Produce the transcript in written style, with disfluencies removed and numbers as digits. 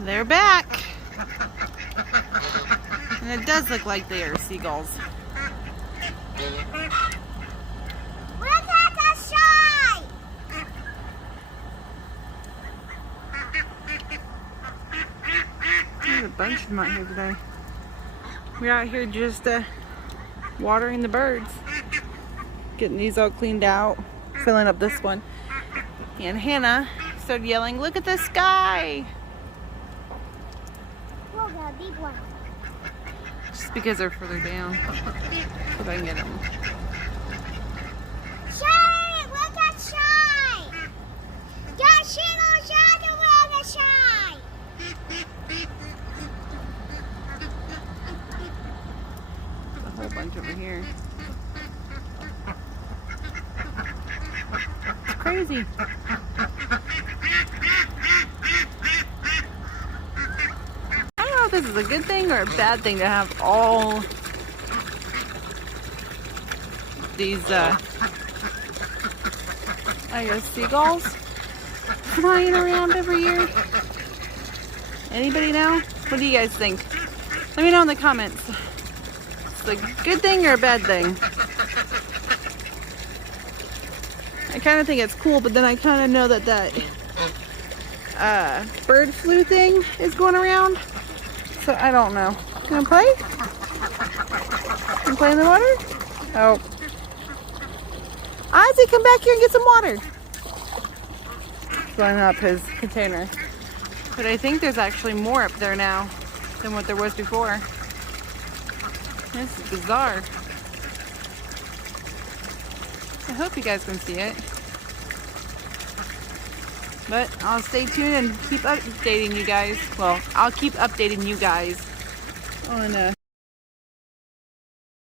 They're back. And it does look like they are seagulls. Look at the shine! There's a bunch of them out here today. We're out here just watering the birds. Getting these all cleaned out. Filling up this one. And Hannah started yelling, "Look at the sky!" Look at the big one. Just because they're further down. Hope I can get them. Shine! Look at shine! Got single shadow with a shine! A whole bunch over here. It's crazy. I don't know if this is a good thing or a bad thing to have all these, I guess, seagulls flying around every year. Anybody know? What do you guys think? Let me know in the comments. It's a good thing or a bad thing? I kind of think it's cool, but then I kind of know that bird flu thing is going around. So I don't know. Gonna play? Gonna play in the water? Oh. Ozzy, come back here and get some water. Filling up his container. But I think there's actually more up there now than what there was before. This is bizarre. I hope you guys can see it. But I'll stay tuned and keep updating you guys. Well, I'll keep updating you guys on